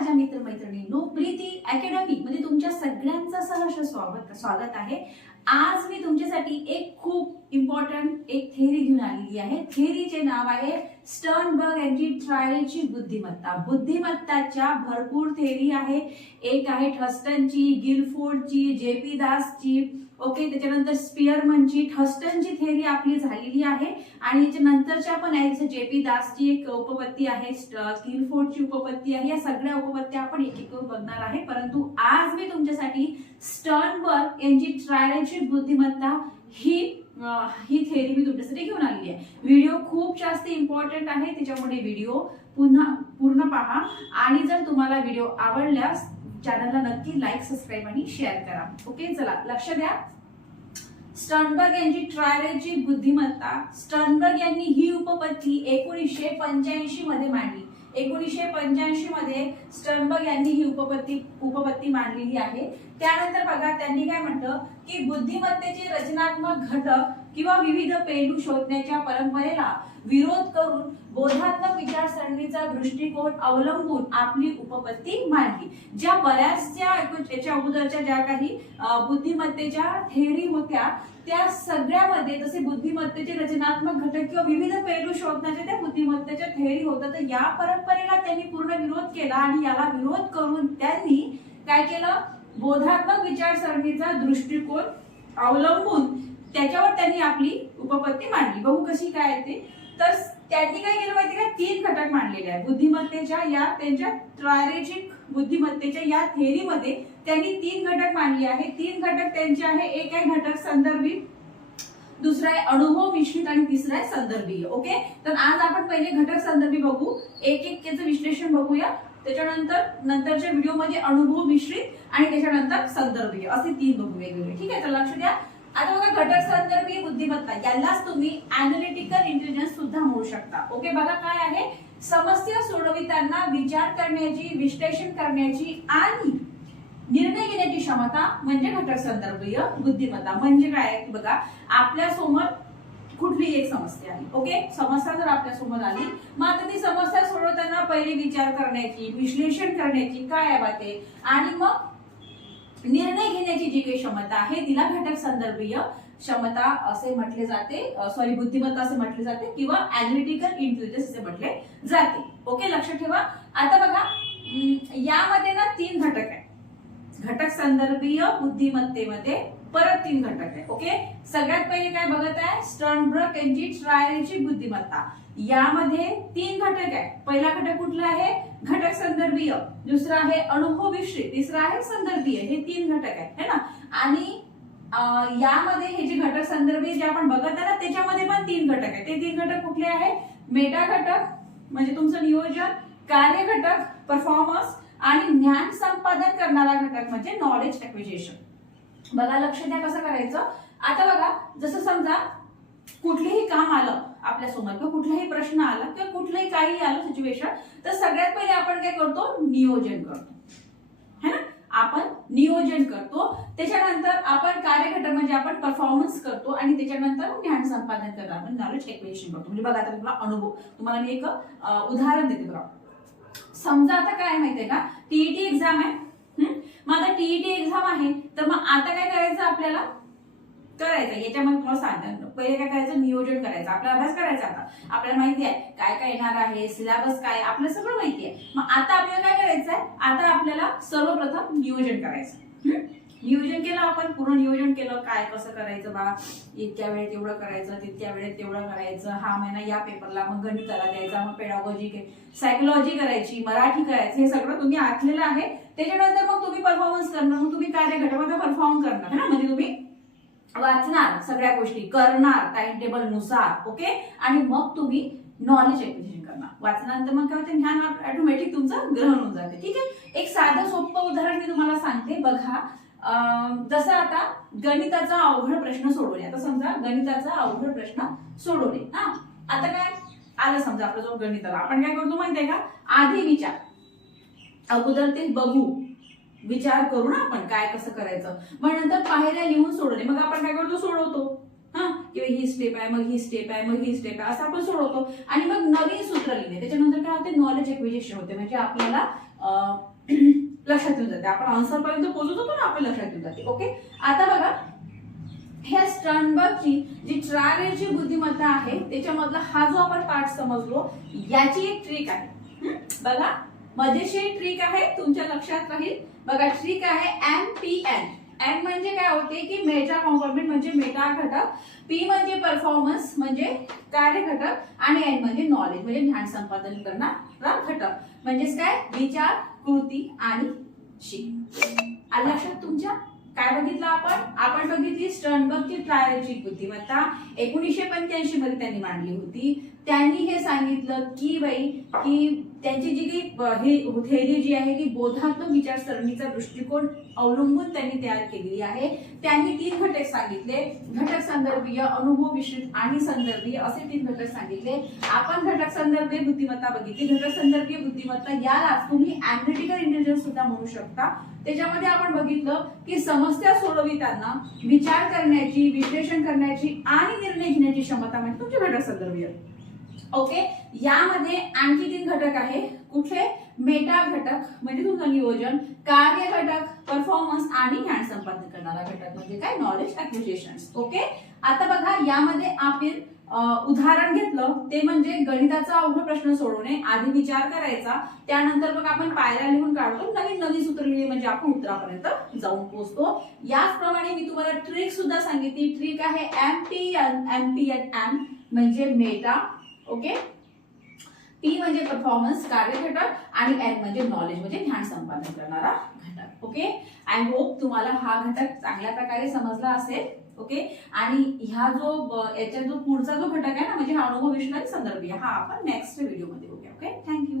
माझ्या मित्रमैत्रिणींनो, प्रीती अकॅडमी मध्ये तुमच्या सगळ्यांचं सहर्ष स्वागत आहे। आज मी तुमच्यासाठी एक खूप इम्पॉर्टंट एक थेअरी घेऊन आलेली आहे। थेअरीचे नाव आहे स्टर्नबर्ग यांची ट्रायलची बुद्धिमत्ता। बुद्धिमत्ताच्या भरपूर थेअरी आहे। एक आहे थर्स्टनची, गिलफोर्डची, जेपी दासची, ओके, त्याच्यानंतर स्पियरमनची, थर्स्टनची थेअरी आपली झालेली आहे आणि याच्यानंतरच्या पण आहे, जसं जेपी दासची एक उपपत्ती आहे, गिलफोर्डची उपपत्ती आहे। या सगळ्या उपपत्त्या आपण एक एक करून बघणार आहे, परंतु आज मी तुमच्यासाठी स्टर्नबर्ग यांची ट्रायलची बुद्धिमत्ता ही थेअरी मी तुमच्यासाठी घेऊन आलेली आहे। व्हिडिओ खूप जास्त इम्पॉर्टंट आहे, त्याच्यामुळे व्हिडिओ पूर्ण पहा आणि जर तुम्हाला व्हिडिओ आवडल्यास चॅनलला नक्की लाईक, सबस्क्राईब आणि शेअर करा। ओके, चला लक्ष द्या। स्टर्नबर्ग यांची ट्रायलची बुद्धिमत्ता। स्टर्नबर्ग यांनी ही उपपत्ती 1985 मध्ये मांडली। 1985 मध्ये स्टर्नबर्ग यांनी ही उपपत्ती मांडलेली आहे। त्यानंतर बघा, त्यांनी काय म्हटलं की बुद्धिमत्तेचे रचनात्मक घटक किंवा विविध पैलू शोधण्याच्या परंपरेला विरोध करून बोधात्मक विचारसरणीचा दृष्टिकोन अवलंबून आपली उपपत्ती मांडली। ज्या बऱ्याचशा याच्या अगोदरच्या ज्या काही बुद्धिमत्तेच्या थेअरी होत्या, त्या सगळ्यामध्ये जसे बुद्धिमत्तेचे रचनात्मक घटक किंवा विविध पैलू शोधण्याच्या त्या बुद्धिमत्तेच्या थेअरी होत्या, तर या परंपरेला त्यांनी पूर्ण विरोध केला आणि याला विरोध करून त्यांनी काय केलं, बोधात्मक विचारसरणीचा दृष्टिकोन अवलंबून त्याच्यावर त्यांनी आपली उपपत्ती मांडली। बघू कशी काय आहे ते। तर त्यांनी काय केलं माहिती का, 3 घटक मांडलेले आहेत बुद्धिमत्तेच्या या त्यांच्या ट्रायलजिक बुद्धिमत्तेच्या या थेअरीमध्ये त्यांनी 3 घटक मांडले आहेत। 3 घटक त्यांचे आहे, एक आहे घटक संदर्भी, दुसरा आहे अनुभव मिश्रित आणि तिसरा आहे संदर्भीय। ओके, तर आज आपण पहिले घटक संदर्भी बघू, एक एक त्याचं विश्लेषण बघूया, त्याच्यानंतर नंतरच्या व्हिडिओमध्ये अनुभव मिश्रित आणि त्याच्यानंतर संदर्भीय असे 3 बघू वेगवेगळे। ठीक आहे, तर लक्ष द्या। आता बघा, घटक संदर्भी बुद्धिमत्ता यालाच तुम्ही अॅनालिटिकल इंटेलिजन्स सुद्धा म्हणू शकता। ओके, बघा काय आहे, समस्या सोडविताना विचार करण्याची, विश्लेषण करण्याची आणि निर्णय घेण्याची क्षमता म्हणजे घटक संदर्भीय बुद्धिमत्ता। म्हणजे काय आहे, बघा, आपल्या समोर कुठली एक समस्या आली, ओके, समस्या जर आपल्या समोर आली, मग आता ती समस्या सोडवताना पहिले विचार करण्याची, विश्लेषण करण्याची काय आहे ते, आणि मग निर्णय घेण्याची जी काही क्षमता आहे तिला घटक संदर्भीय क्षमता असे म्हटले जाते, बुद्धिमत्ता असे म्हटले जाते किंवा अॅनालिटिकल इंटेलिजन्स असे म्हटले जाते। ओके, लक्षात ठेवा। आता बघा, यामध्ये ना 3 घटक आहेत। घटक संदर्भीय बुद्धिमत्तेमध्ये परत 3 घटक आहेत। ओके, सगळ्यात पहिले काय बघत आहे, स्टर्नबर्ग यांची ट्रायलची बुद्धिमत्ता। यामध्ये 3 घटक आहेत। पहिला घटक कुठला आहे, घटक संदर्भीय, दुसरा आहे अनुभव मिश्रित, तिसरा आहे संदर्भीय। हे 3 घटक आहेत, है ना। आणि यामध्ये हे जे घटक संदर्भीय जे आपण बघत आहे ना, त्याच्यामध्ये पण 3 घटक आहेत। ते 3 घटक कुठले आहेत, मेटा घटक म्हणजे तुमचं नियोजन, कार्य घटक परफॉर्मन्स आणि ज्ञान संपादन करणारा घटक म्हणजे नॉलेज एक्विजिशन। बघा, लक्ष द्या कसं करायचं। आता बघा, जसं समजा कुठलेही काम आलं आपल्या समोर किंवा कुठलाही प्रश्न आला किंवा कुठलंही काही आलं सिच्युएशन, तर सगळ्यात पहिले आपण काय करतो, नियोजन करतो, है ना। आपण नियोजन करतो, त्याच्यानंतर आपण कार्यघटक म्हणजे आपण परफॉर्मन्स करतो आणि त्याच्यानंतर ज्ञान संपादन करतो, आपण नॉलेज एक्विजिशन करतो। म्हणजे बघा, आता तुम्हाला अनुभव, तुम्हाला मी एक उदाहरण देते बघा। समजा आता काय माहितीये का, टीईटी एक्झाम आहे। मग आता टीईटी एक्झाम आहे, तर मग आता काय करायचं आपल्याला याच्यामध्ये तुम्हाला सांगतो, पहिले काय करायचं, नियोजन करायचं, आपला अभ्यास करायचा। आता आपल्याला माहिती आहे काय काय येणार आहे, सिलेबस काय, आपल्याला सगळं माहिती आहे। मग आता आपल्याला काय करायचं आहे, आता आपल्याला सर्वप्रथम नियोजन करायचं। नियोजन केलं आपण, पूर्ण नियोजन केलं, काय कसं करायचं बा, इतक्या वेळेत एवढं करायचं, तितक्या वेळेत तेवढं करायचं, हा महिना या पेपरला, मग गणिताला द्यायचा, मग पेडागॉजी, सायकोलॉजी करायची, मराठी करायचं, हे सगळं तुम्ही आखलेलं आहे। त्याच्यानंतर मग तुम्ही परफॉर्मन्स करणार, मग तुम्ही कार्यघटकामध्ये परफॉर्म करणार, है ना। म्हणजे तुम्ही वाचणार, सगळ्या गोष्टी करणार टाइम टेबल नुसार, ओके, आणि मग तुम्ही नॉलेज एक्विजिशन करणार। वाचनानंतर मग काय होतं, ज्ञान ऑटोमॅटिक तुमचं ग्रहण होऊन जाते। ठीक आहे, एक साधं सोपं उदाहरण मी तुम्हाला सांगते बघा। जसं आता गणिताचा अवघड प्रश्न सोडवले, आता समजा गणिताचा अवघड प्रश्न सोडवले ना, आता काय आलं समजा आपला जो गणिताला, आपण काय करतो माहितीये का, आधी विचार, अगोदर ते बघू, विचार करू ना आपण काय कसं करायचं, मग नंतर पायऱ्या लिहून सोडवणे, मग आपण काय करतो, सोडवतो, किंवा ही स्टेप आहे, मग ही स्टेप आहे, मग ही स्टेप आहे, असं आपण सोडवतो। आणि मग नवीन सूत्र लिहिणे, त्याच्यानंतर काय होते, नॉलेज एक्विजिशन होते। म्हणजे आपल्याला लक्षात येऊन जाते. आपण आन्सर पर्यंत पोहोचत होतो ना, आपल्या लक्षात येऊन जाते. ओके, आता बघा ह्या स्टर्नबर्गची जी ट्रायलची बुद्धिमत्ता आहे त्याच्यामधला हा जो आपण पार्ट समजलो, याची एक ट्रिक आहे. बघा मजेशीर ट्रिक आहे, तुमच्या लक्षात राहील. बघा ट्रिक आहे MPN. एन म्हणजे काय होते की मेटा कॉम्पोनंट म्हणजे मेटा घटक, पी म्हणजे परफॉर्मन्स म्हणजे कार्य घटक आणि एन म्हणजे नॉलेज म्हणजे ज्ञान संपादन करणारा घटक. म्हणजेच काय, विचार, कृती आणि शिक. आलं लक्षात तुमच्या? काय बघितलं आपण बघितली स्टर्नबर्गची ट्रायलची बुद्धिमत्ता 1985 मध्ये त्यांनी मांडली होती. त्यांनी हे सांगितलं की की त्यांची जी काही थेअरी जी आहे ती बोधात्मक विचारसरणीचा दृष्टिकोन अवलंबून त्यांनी तयार केलेली आहे. त्यांनी 3 घटक सांगितले, घटक संदर्भीय, अनुभव मिश्रित आणि संदर्भीय असे 3 घटक सांगितले. आपण घटक संदर्भीय बुद्धिमत्ता बघितली. घटक संदर्भीय बुद्धिमत्ता याला तुम्ही ऍनालिटिकल इंटेलिजन्स सुद्धा म्हणू शकता. त्याच्यामध्ये आपण बघितलं की समस्या सोडविताना विचार करण्याची, विश्लेषण करण्याची आणि निर्णय घेण्याची क्षमता म्हणजे तुमची घटक संदर्भीय. ओके, यामध्ये आणखी 3 घटक आहे. कुठले? मेटा घटक म्हणजे तुमचं नियोजन, कार्य घटक परफॉर्मन्स आणि ज्ञान संपादन करणारा घटक म्हणजे काय, नॉलेज ऍक्विजिशन. ओके, आता बघा यामध्ये आपण उदाहरण घेतलं ते म्हणजे गणिताचा अवघड प्रश्न सोडवणे. आधी विचार करायचा, त्यानंतर मग आपण पायऱ्या लिहून काढतो, नवीन सूत्र लिहिले म्हणजे आपण उत्तरापर्यंत जाऊन पोहोचतो. याचप्रमाणे मी तुम्हाला ट्रिक सुद्धा सांगितली. ट्रिक आहे MPN म्हणजे मेटा. ओके, पी म्हणजे परफॉर्मन्स कार्य घटक आणि एन म्हणजे नॉलेज म्हणजे ज्ञान संपादन करणारा घटक. ओके, आय होप तुम्हाला हा घटक चांगल्या प्रकारे समजला असेल. ओके, आणि ह्या याचा जो पुढचा जो घटक आहे ना म्हणजे हा अनुभव विश्लेषण संदर्भीय, हा आपण नेक्स्ट व्हिडिओ मध्ये बघूया. Okay, thank you.